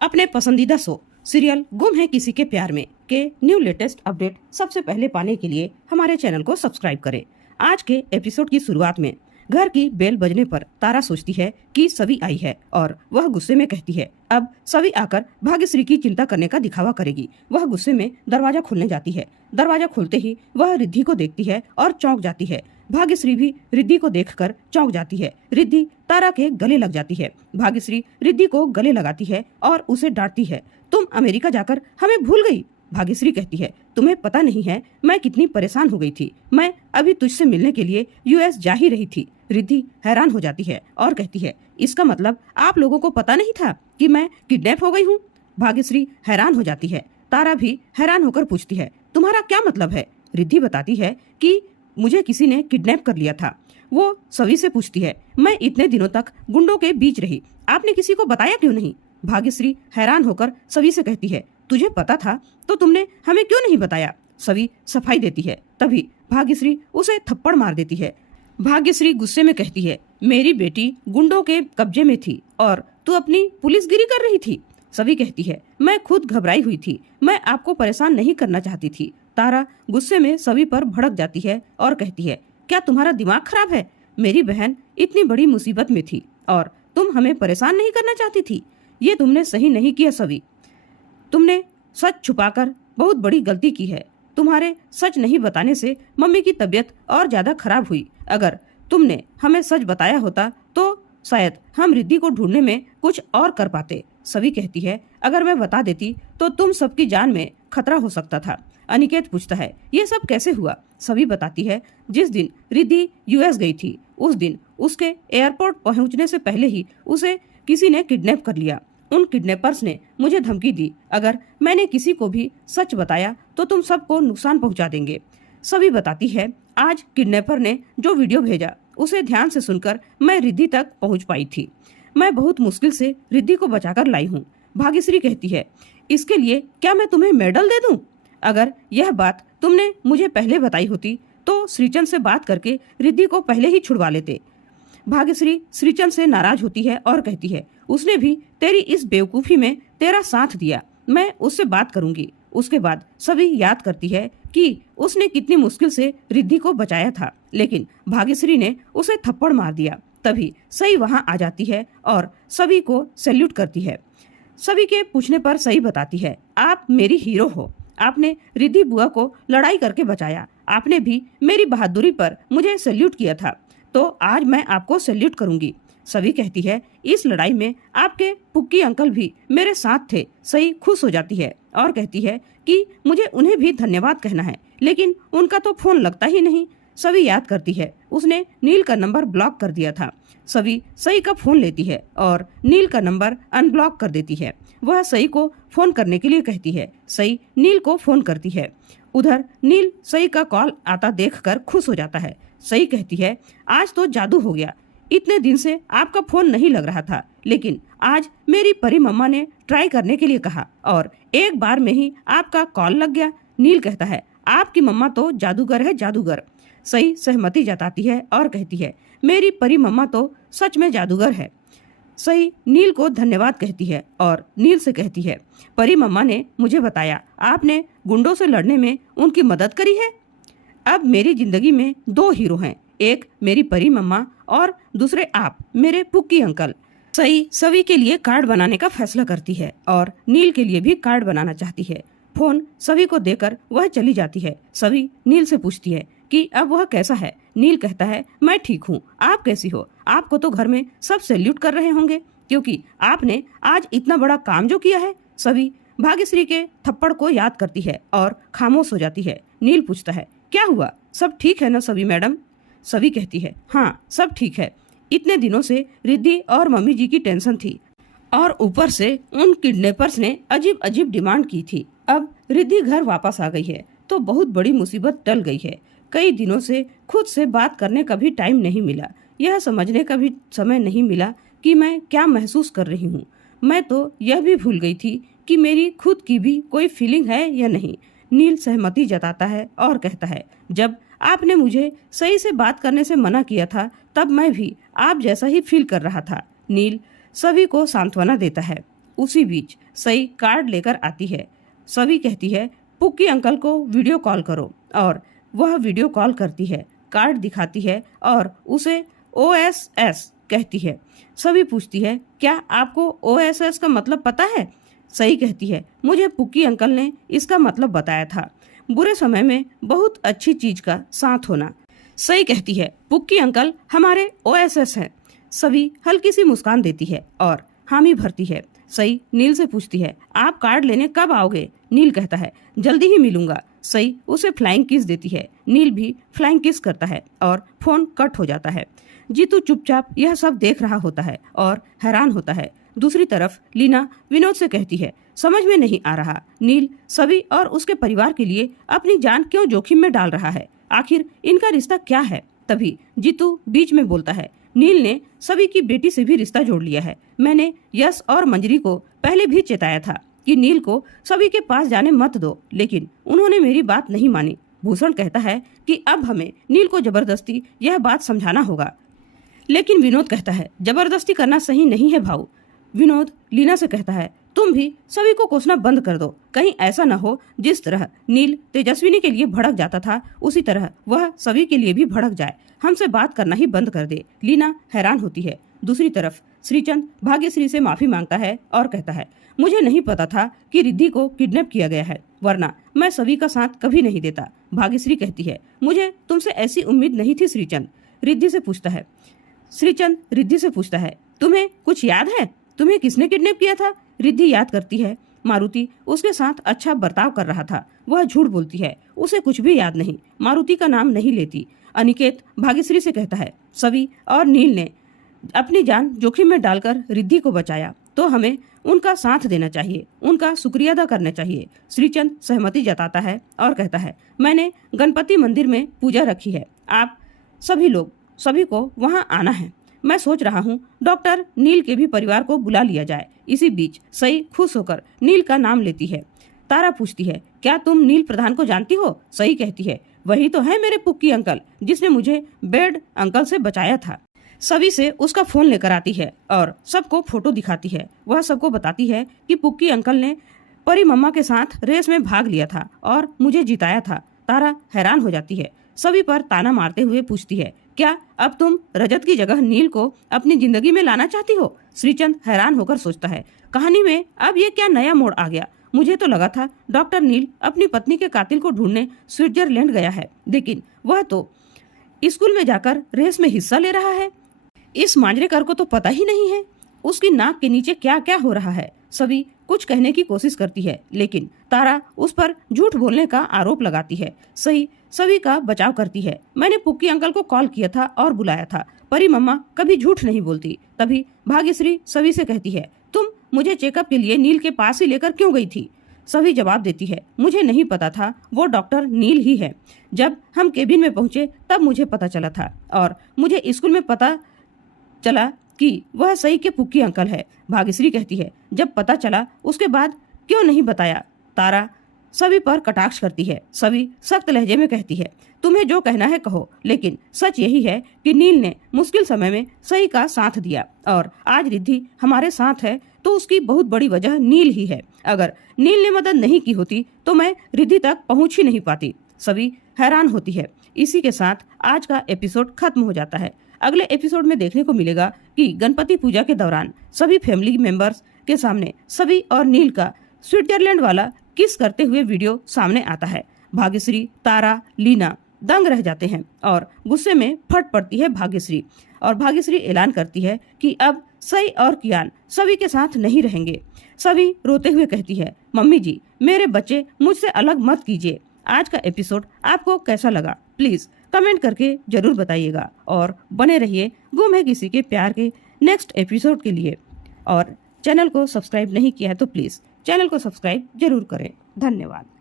अपने पसंदीदा show serial गुम है किसी के प्यार में के न्यू लेटेस्ट अपडेट सबसे पहले पाने के लिए हमारे चैनल को सब्सक्राइब करें। आज के एपिसोड की शुरुआत में घर की बेल बजने पर तारा सोचती है कि सवी आई है और वह गुस्से में कहती है अब सवी आकर भाग्यश्री की चिंता करने का दिखावा करेगी। वह गुस्से में दरवाजा खोलने जाती है। दरवाजा खोलते ही वह रिद्धि को देखती है और चौंक जाती है। भाग्यश्री भी रिद्धि को देखकर चौंक जाती है। रिद्धि तारा के गले लग जाती है। भाग्यश्री रिद्धि को गले लगाती है और उसे डांटती है, तुम अमेरिका जाकर हमें भूल गई। भाग्यश्री कहती है, तुम्हें पता नहीं है मैं कितनी परेशान हो गई थी। मैं अभी तुझसे मिलने के लिए यूएस जा ही रही थी। रिद्धि हैरान हो जाती है और कहती है, इसका मतलब आप लोगों को पता नहीं था कि मैं किडनैप हो गई हूँ। भाग्यश्री हैरान हो जाती है। तारा भी हैरान होकर पूछती है, तुम्हारा क्या मतलब है? रिद्धि बताती है कि मुझे किसी ने किडनैप कर लिया था। वो सवी से पूछती है, मैं इतने दिनों तक गुंडों के बीच रही, आपने किसी को बताया क्यों नहीं? भाग्यश्री हैरान होकर सवी से कहती है, तुझे पता था तो तुमने हमें क्यों नहीं बताया? सवी सफाई देती है। तभी भाग्यश्री उसे थप्पड़ मार देती है। भाग्यश्री गुस्से में कहती है, मेरी बेटी गुंडों के कब्जे में थी और तू अपनी पुलिसगिरी कर रही थी। सवी कहती है, मैं खुद घबराई हुई थी, मैं आपको परेशान नहीं करना चाहती थी। तारा गुस्से में सवी पर भड़क जाती है और कहती है, क्या तुम्हारा दिमाग खराब है? मेरी बहन इतनी बड़ी मुसीबत में थी और तुम हमें परेशान नहीं करना चाहती थी। ये तुमने सही नहीं किया सवी। तुमने सच छुपाकर बहुत बड़ी गलती की है। तुम्हारे सच नहीं बताने से मम्मी की तबीयत और ज्यादा खराब हुई। अगर तुमने हमें सच बताया होता तो शायद हम रिद्धि को ढूंढने में कुछ और कर पाते। सवी कहती है, अगर मैं बता देती तो तुम सबकी जान में खतरा हो सकता था। अनिकेत पूछता है, ये सब कैसे हुआ? सवी बताती है, जिस दिन रिद्धि यूएस गई थी उस दिन उसके एयरपोर्ट पहुंचने से पहले ही उसे किसी ने किडनैप कर लिया। उन किडनैपर्स ने मुझे धमकी दी, अगर मैंने किसी को भी सच बताया तो तुम सबको नुकसान पहुंचा देंगे। सभी बताती है, आज किडनैपर ने जो वीडियो भेजा उसे ध्यान से सुनकर मैं रिद्धि तक पहुंच पाई थी। मैं बहुत मुश्किल से रिद्धि को बचाकर लाई हूँ। भाग्यश्री कहती है, इसके लिए क्या मैं तुम्हें मेडल दे दूं? अगर यह बात तुमने मुझे पहले बताई होती तो श्रीचंद से बात करके रिद्धि को पहले ही छुड़वा लेते। भाग्यश्री श्रीचंद से नाराज होती है और कहती है, उसने भी तेरी इस बेवकूफी में तेरा साथ दिया, मैं उससे बात करूंगी। उसके बाद सभी याद करती है कि उसने कितनी मुश्किल से रिद्धि को बचाया था, लेकिन भाग्यश्री ने उसे थप्पड़ मार दिया। तभी सई वहां आ जाती है और सभी को सैल्यूट करती है। सभी के पूछने पर सई बताती है, आप मेरी हीरो हो। आपने रिद्धि बुआ को लड़ाई करके बचाया। आपने भी मेरी बहादुरी पर मुझे सैल्यूट किया था, तो आज मैं आपको सैल्यूट करूंगी। सभी कहती है, इस लड़ाई में आपके पुक्की अंकल भी मेरे साथ थे। सही खुश हो जाती है और कहती है कि मुझे उन्हें भी धन्यवाद कहना है, लेकिन उनका तो फोन लगता ही नहीं। सभी याद करती है, उसने नील का नंबर ब्लॉक कर दिया था। सभी सई का फोन लेती है और नील का नंबर अनब्लॉक कर देती है। वह सई को फोन करने के लिए कहती है। सई नील को फोन करती है। उधर नील सई का कॉल आता देखकर खुश हो जाता है। सई कहती है, आज तो जादू हो गया। इतने दिन से आपका फोन नहीं लग रहा था, लेकिन आज मेरी परी मम्मा ने ट्राई करने के लिए कहा और एक बार में ही आपका कॉल लग गया। नील कहता है, आपकी मम्मा तो जादूगर है, जादूगर। सई सहमति जताती है और कहती है, मेरी परी मम्मा तो सच में जादूगर है। सई नील को धन्यवाद कहती है और नील से कहती है, परी मम्मा ने मुझे बताया आपने गुंडों से लड़ने में उनकी मदद करी है। अब मेरी जिंदगी में दो हीरो हैं, एक मेरी परी मम्मा और दूसरे आप, मेरे पुक्की अंकल। सई सवी के लिए कार्ड बनाने का फैसला करती है और नील के लिए भी कार्ड बनाना चाहती है। फोन सवी को देकर वह चली जाती है। सवी नील से पूछती है कि अब वह कैसा है। नील कहता है, मैं ठीक हूँ, आप कैसी हो? आपको तो घर में सब सैल्यूट कर रहे होंगे क्योंकि आपने आज इतना बड़ा काम जो किया है। सवी भाग्यश्री के थप्पड़ को याद करती है और खामोश हो जाती है। नील पूछता है, क्या हुआ? सब ठीक है ना सवी मैडम? सवी कहती है, हाँ सब ठीक है। इतने दिनों से रिद्धि और मम्मी जी की टेंशन थी और ऊपर से उन किडनैपर्स ने अजीब अजीब डिमांड की थी। अब रिद्धि घर वापस आ गई है तो बहुत बड़ी मुसीबत टल गई है। कई दिनों से खुद से बात करने का भी टाइम नहीं मिला, यह समझने का भी समय नहीं मिला कि मैं क्या महसूस कर रही हूँ। मैं तो यह भी भूल गई थी कि मेरी खुद की भी कोई फीलिंग है या नहीं। नील सहमति जताता है और कहता है, जब आपने मुझे सही से बात करने से मना किया था तब मैं भी आप जैसा ही फील कर रहा था। नील सभी को सांत्वना देता है। उसी बीच सई कार्ड लेकर आती है। सभी कहती है पुक्की अंकल को वीडियो कॉल करो और वह वीडियो कॉल करती है, कार्ड दिखाती है और उसे OSS कहती है। सभी पूछती है क्या आपको OSS का मतलब पता है? सही कहती है मुझे पुक्की अंकल ने इसका मतलब बताया था, बुरे समय में बहुत अच्छी चीज का साथ होना। सही कहती है पुक्की अंकल हमारे OSS हैं। सभी हल्की सी मुस्कान देती है और हामी भरती है। सई नील से पूछती है आप कार्ड लेने कब आओगे? नील कहता है जल्दी ही मिलूंगा। सई उसे फ्लाइंग किस देती है। नील भी फ्लाइंग किस करता है और फोन कट हो जाता है। जीतू चुपचाप यह सब देख रहा होता है और हैरान होता है। दूसरी तरफ लीना विनोद से कहती है समझ में नहीं आ रहा नील सभी और उसके परिवार के लिए अपनी जान क्यों जोखिम में डाल रहा है, आखिर इनका रिश्ता क्या है? तभी जीतू बीच में बोलता है नील ने सभी की बेटी से भी रिश्ता जोड़ लिया है। मैंने यश और मंजरी को पहले भी चेताया था कि नील को सभी के पास जाने मत दो, लेकिन उन्होंने मेरी बात नहीं मानी। भूषण कहता है कि अब हमें नील को जबरदस्ती यह बात समझाना होगा, लेकिन विनोद कहता है जबरदस्ती करना सही नहीं है भाऊ। विनोद लीना से कहता है तुम भी सभी को कोसना बंद कर दो, कहीं ऐसा न हो जिस तरह नील तेजस्विनी के लिए भड़क जाता था उसी तरह वह सभी के लिए भी भड़क जाए। हमसे बात करना ही बंद कर दे। लीना हैरान होती है। दूसरी तरफ श्रीचंद भाग्यश्री से माफी मांगता है और कहता है मुझे नहीं पता था कि रिद्धि को किडनैप किया गया है, वरना मैं सभी का साथ कभी नहीं देता। भाग्यश्री कहती है मुझे तुमसे ऐसी उम्मीद नहीं थी श्रीचंद। श्रीचंद रिद्धि से पूछता है तुम्हें कुछ याद है? तुम्हें किसने किडनैप किया था? रिद्धि याद करती है मारुति उसके साथ अच्छा बर्ताव कर रहा था। वह झूठ बोलती है, उसे कुछ भी याद नहीं, मारुति का नाम नहीं लेती। अनिकेत भाग्यश्री से कहता है सभी और नील ने अपनी जान जोखिम में डालकर रिद्धि को बचाया, तो हमें उनका साथ देना चाहिए, उनका शुक्रिया अदा करना चाहिए। श्रीचंद सहमति जताता है और कहता है मैंने गणपति मंदिर में पूजा रखी है, आप सभी को वहां आना है। मैं सोच रहा हूँ डॉक्टर नील के भी परिवार को बुला लिया जाए। इसी बीच सई खुश होकर नील का नाम लेती है। तारा पूछती है क्या तुम नील प्रधान को जानती हो? सई कहती है वही तो है मेरे पुक्की अंकल जिसने मुझे बेड अंकल से बचाया था। सभी से उसका फोन लेकर आती है और सबको फोटो दिखाती है। वह सबको बताती है कि पुक्की अंकल ने परी मम्मा के साथ रेस में भाग लिया था और मुझे जिताया था। तारा हैरान हो जाती है, सभी पर ताना मारते हुए पूछती है क्या अब तुम रजत की जगह नील को अपनी जिंदगी में लाना चाहती हो? श्रीचंद हैरान होकर सोचता है कहानी में अब ये क्या नया मोड़ आ गया। मुझे तो लगा था डॉक्टर नील अपनी पत्नी के कातिल को ढूंढने स्विट्जरलैंड गया है, लेकिन वह तो स्कूल में जाकर रेस में हिस्सा ले रहा है। इस मांजरेकर को तो पता ही नहीं है उसकी नाक के नीचे क्या क्या हो रहा है। सभी कुछ कहने की कोशिश करती है, लेकिन तारा उस पर झूठ बोलने का आरोप लगाती है। सभी का बचाव करती है। मैंने पुक्की अंकल को कॉल किया था और बुलाया था, परी मम्मा कभी झूठ नहीं बोलती। तभी भाग्यश्री सभी से कहती है तुम मुझे चेकअप के लिए नील के पास ही लेकर क्यों गई थी? सभी जवाब देती है मुझे नहीं पता था वो डॉक्टर नील ही है। जब हम केबिन में पहुंचे तब मुझे पता चला था और मुझे स्कूल में पता चला कि वह सही के पुक्की अंकल है। भाग्यश्री कहती है जब पता चला उसके बाद क्यों नहीं बताया? तारा सभी पर कटाक्ष करती है। सभी सख्त लहजे में कहती है तुम्हें जो कहना है कहो, लेकिन सच यही है कि नील ने मुश्किल समय में सही का साथ दिया और आज रिद्धि हमारे साथ है तो उसकी बहुत बड़ी वजह नील ही है। अगर नील ने मदद नहीं की होती तो मैं रिद्धि तक पहुंच ही नहीं पाती। सभी हैरान होती है। इसी के साथ आज का एपिसोड खत्म हो जाता है। अगले एपिसोड में देखने को मिलेगा कि गणपति पूजा के दौरान सभी फैमिली मेंबर्स के सामने सभी और नील का स्विट्जरलैंड वाला किस करते हुए वीडियो सामने आता है। भाग्यश्री, तारा, लीना दंग रह जाते हैं और गुस्से में फट पड़ती है भाग्यश्री, और भाग्यश्री ऐलान करती है कि अब सई और कियान सभी के साथ नहीं रहेंगे। सभी रोते हुए कहती है मम्मी जी मेरे बच्चे मुझसे अलग मत कीजिए। आज का एपिसोड आपको कैसा लगा प्लीज कमेंट करके जरूर बताइएगा और बने रहिए गुम है किसी के प्यार के नेक्स्ट एपिसोड के लिए। और चैनल को सब्सक्राइब नहीं किया है तो प्लीज चैनल को सब्सक्राइब जरूर करें। धन्यवाद।